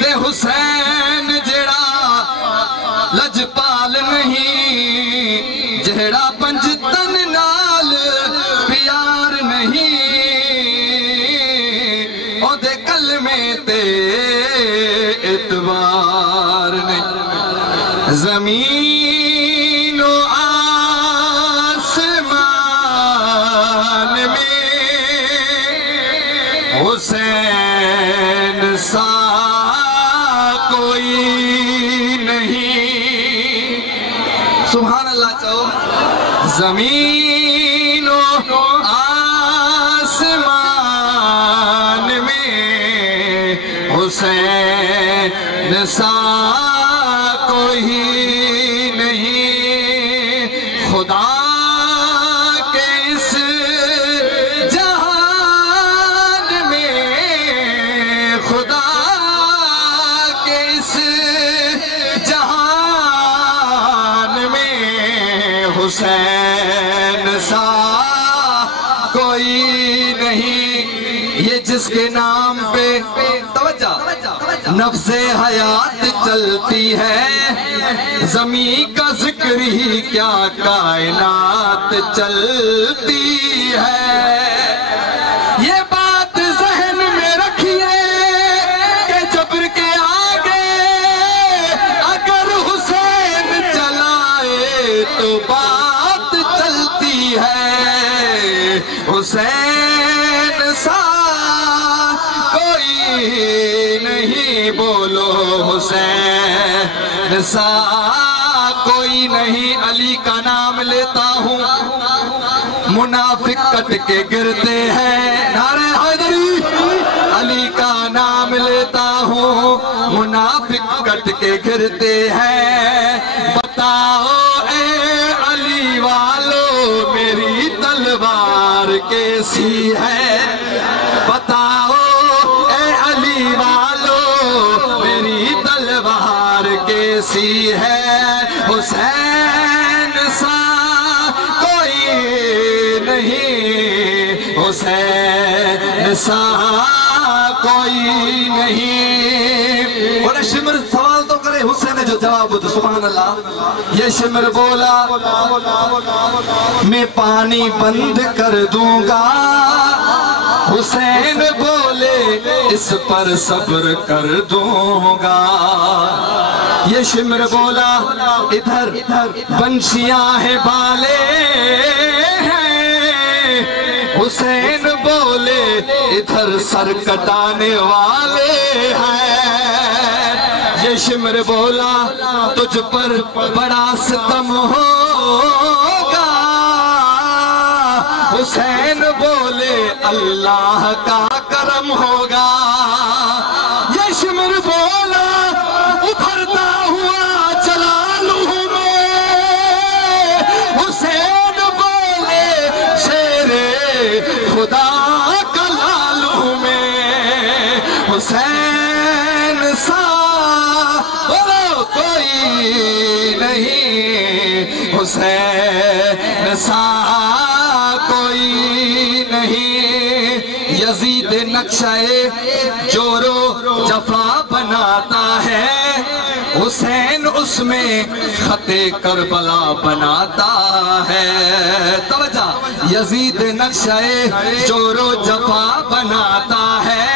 تے حسین جڑا لجپال نہیں، جڑا پنجتن نال پیار نہیں، او دے کلمے تے اعتبار نہیں۔ زمین و آسمان میں حسین سا کوئی نہیں۔ سبحان اللہ چاہو۔ زمین و آسمان میں حسین سا کوئی نہیں۔ خدا کے اس جہان میں، خدا کے اس جہان میں حسین سا کوئی نہیں۔ یہ جس کے نام پہ توجہ نفس حیات چلتی ہے، زمین کا ذکر ہی کیا کائنات چلتی ہے۔ یہ بات ذہن میں رکھیے کہ جبر کے آگے اگر حسین چلائے تو بات چلتی ہے۔ حسین سا کوئی نہیں، بولو حسین سا کوئی نہیں۔ علی کا نام لیتا ہوں، منافق کٹ کے گرتے ہیں، نعرہ حیدری۔ علی کا نام لیتا ہوں، منافق کٹ کے گرتے ہیں۔ بتاؤ اے علی والو میری تلوار کیسی ہے؟ بتاؤ اے علی والو میری تلوار کیسی ہے؟ حسین سا کوئی نہیں، حسین سا کوئی نہیں۔ اور شمر سوال تو کرے، حسین نے جو جواب تو سبحان اللہ۔ یہ شمر بولا میں پانی بند کر دوں گا، حسین بولے اس پر صبر کر دوں گا۔ یہ شمر بولا ادھر بنشیاں ہیں بالے ہیں، حسین بولے ادھر سر کٹانے والے ہیں۔ یہ شمر بولا تجھ پر بڑا ستم ہوگا، حسین بولے اللہ کا کرم ہوگا۔ یہ شمر بولا ابھرتا ہوا جلال ہوں میں، حسین بولے شیر خدا کا لال ہوں میں۔ حسین سا بولو کوئی نہیں، حسین سا کوئی نہیں۔ یزید نقشہ جورو جفا بناتا ہے، حسین اس میں خط کربلا بناتا ہے۔ توجہ، یزید نقشہ جورو جفا بناتا ہے،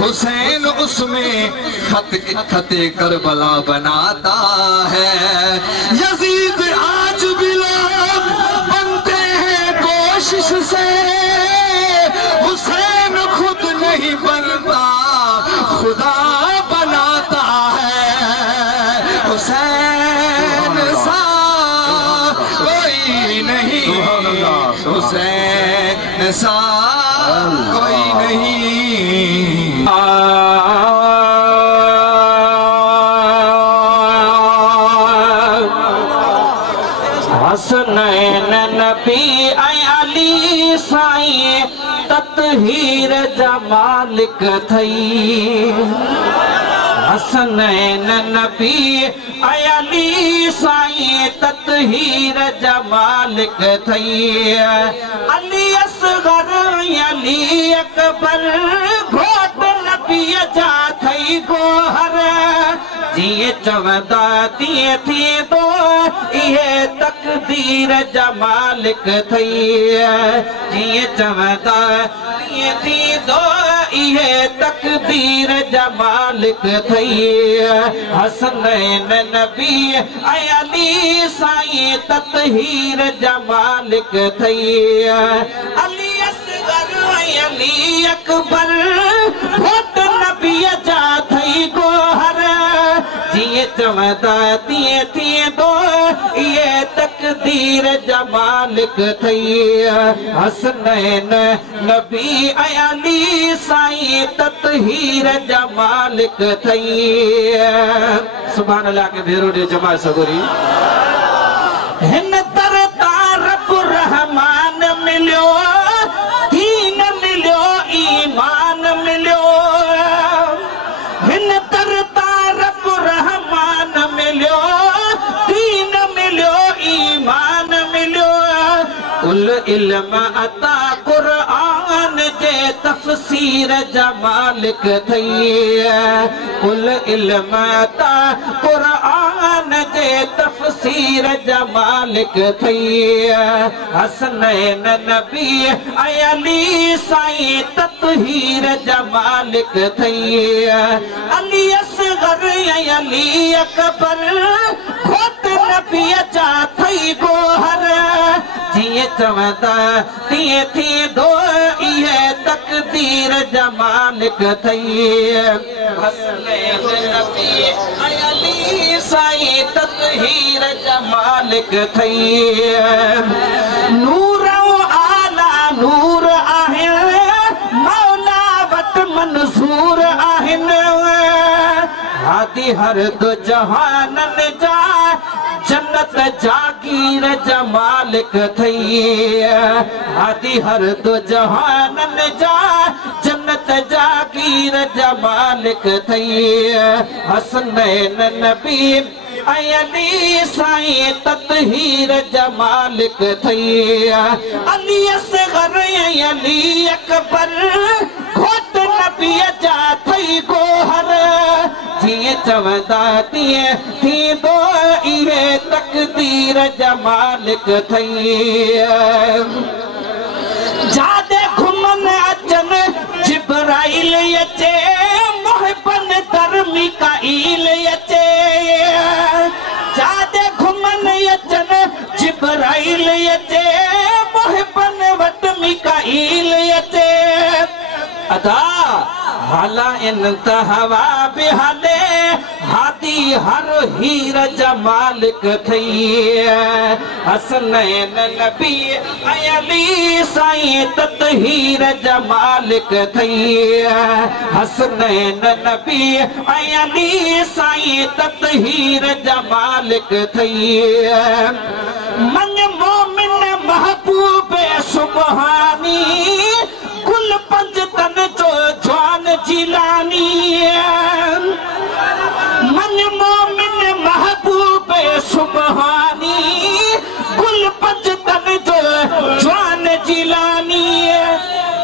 حسین اس میں خط کربلا بناتا ہے۔ یزید آج بھی لوگ بنتے ہیں کوشش سے، حسین خود نہیں بنتا خدا بناتا ہے۔ حسین سا کوئی نہیں، حسین سا کوئی نہیں۔ حسنین نبی اے علی سائیں تطہیر جمالک تھئی، حسنین نبی اے علی سائیں تطہیر جمالک تھئی، علی اصغر علی اکبر گھوٹ نبی جات थई गोहर जिए चवंदा तीअं थींदो इहे तकदीर जा मालिक थई जिए चवंदा तीअं थींदो इहे तकदीर जा मालिक थई हसनैन नबी ऐं अली साईं ततहीर जा मालिक थई अली असगर ऐं अली अकबर घोट नबीअ जा थई गोहर जिए चवंदा तीअं थींदो इहे तकदीर जा मालिक थई हसनैन नबी ऐं अली साईं ततहीर जा मालिक थई सुभान अल्लाह के भेरो ॾे जमा सगोरी हिन दर तां रब रहमान मिलियो दीन मिलियो ईमान मिलियो हिन दर तां रब रहमान मिलियो दीन मिलियो ईमान मिलियो कुल इल्म अता क़ुरान जे तफ़सीर जा मालिक थई कुल इल्म अता क़ुरान जे तफ़सीर जा मालिक थई हसनैन नबी ऐं अली साईं ततहीर जा मालिक थई अली असगर ऐं अली अकबर घोट नबीअ जा थई गोहर जिए चवंदा तीअं थींदो इहे तकदीर जा मालिक थई हसनैन नबी ऐं अली साईं ततहीर जा मालिक थई नूर आला नूर आहिनि मौला वटि मंज़ूर आहिनि हादी हर दो जहाननि जा जन्नत जागीर जा मालिक थई हादी हर दो जहाननि जा जन्नत जागीर जा मालिक थई हसनैन नबी ऐं अली साईं ततहीर जा मालिक थई अली असगर ऐं अली अकबर घोट नबीअ जा थई गोहर जिए चवंदा तीअं थींदो इहे तकदीर जा मालिक थई जादे घुमन अचन जिब्राइल अचे मुहिबन दर मीकाईल अचे जादे घुमन अचन जिब्राइल अचे मुहिबन वट मीकाईल अचे अदा हाला इंतहा बि हले हादी हर हीर जा मालिक थई हसनैन नबी ऐं अली साईं ततहीर जा मालिक थई हसनैन नबी ऐं अली साईं ततहीर जा मालिक थई मन मोमिन महबूब सुबहानी कुल पंज तन जो जवान जिलानी मन मोमिन महबूब सुबहानी कुल पंज तन जो जवान जिलानी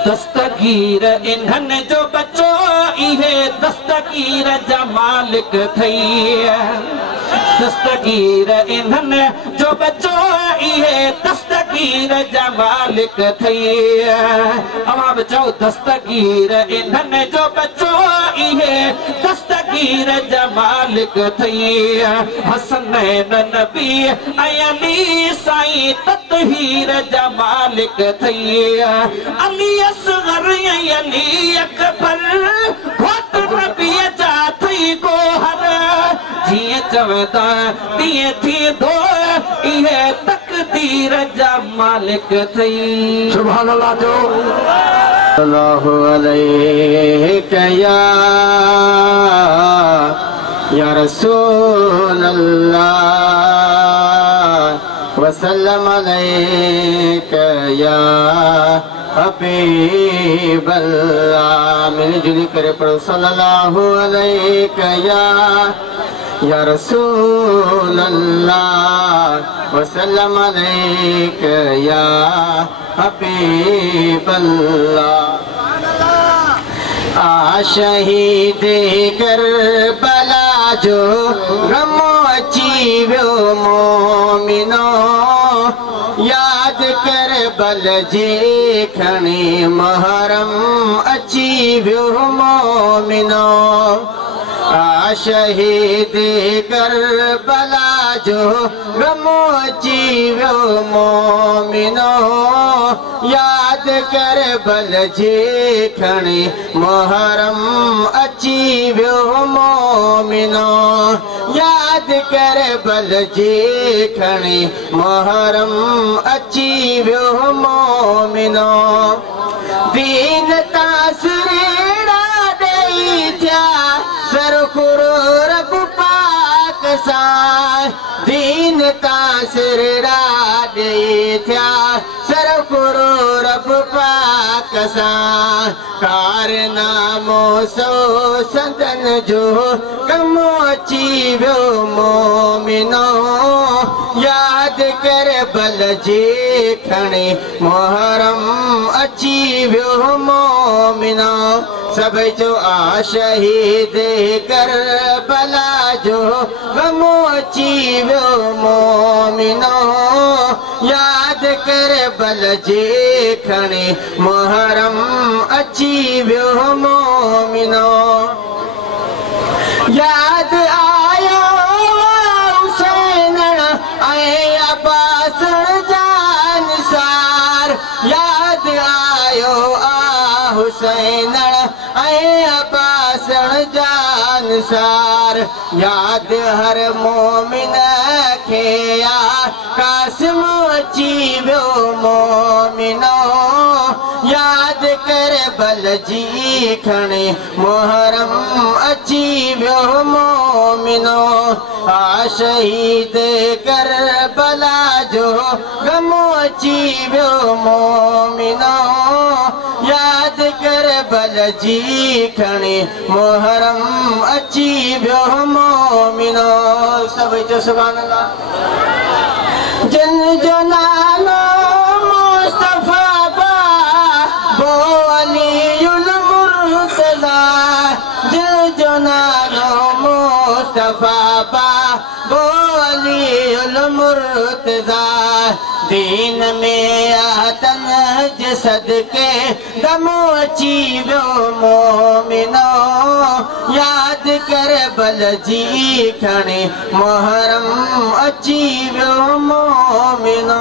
दस्तगीर इन्हनि जो बच्चो इहे दस्तगीर जा मालिक थई दस्तगीर इन्हनि जो बच्चो इहे दस्तगीर जा मालिक थई अवां बि चओ दस्तगीर इन्हनि जो बच्चो इहे दस्तगीर जा मालिक थई हसनैन नबी ऐं अली साईं ततहीर जा मालिक थई अली असगर ऐं अली अकबर घोट नबीअ जा थई गोहर जिए चवंदा तीअं थींदो इहे तकदीर जा मालिक थई सुभान अल्लाह जो सल्लल्लाहु अलैहि या रसूल अल्लाह वसल्लम अलैका या हबीब अल्लाह मिली जुली करे पढ़ो सल्लल्लाहु अलैका या रसूल अल्लाह वसल्लम अलैका या हबीब अल्लाह शहीद करबला जो ग़म अची वियो मोमिनो याद करबल जे खणी मुहर्रम अची वियो मोमिनो शहीद करबला जो ग़म अची वियो मोमिनो याद करबल जे खणी मुहर्रम अची वियो मोमिनो याद करबल जे खणी मुहर्रम अची वियो मोमिनो दीन तासरेड़ा ॾेई थिया सरखुरो रब पाक सां दीन तासरेड़ा ॾेई थिया सरखुरो रब पाक सां कारनामो सो संदन जो कम अची वियो मोमिनो याद करबल जे खणी मुहर्रम अची वियो मोमिनो सभई जो शहीद करबला जो ग़म अची वियो मोमिनो याद करबल जे खणी मुहर्रम अची वियो मोमिनो याद आयो हुसैन ऐं अब्बास जा निसार याद आयो हुसैन ऐं अब्बास जा निसार याद हर मोमिन खे कासिम अची वियो मोमिनो याद करबल जी खणी मुहर्रम अची वियो मोमिनो शहीद करबला जो ग़म अची वियो मोमिनो याद करबल जी खणी मुहर्रम अची वियो मोमिनो सभई जो सुभान अल्लाह जिन जो नालो मुस्तफ़ा बा वो अलीउल मुर्तज़ा जिन जो नालो मुस्तफ़ा बा वो अलीउल मुर्तज़ा दीन में आतन जे सदके ग़म अची वियो मोमिनो याद करबल जी खणी मुहर्रम अची वियो मोमिनो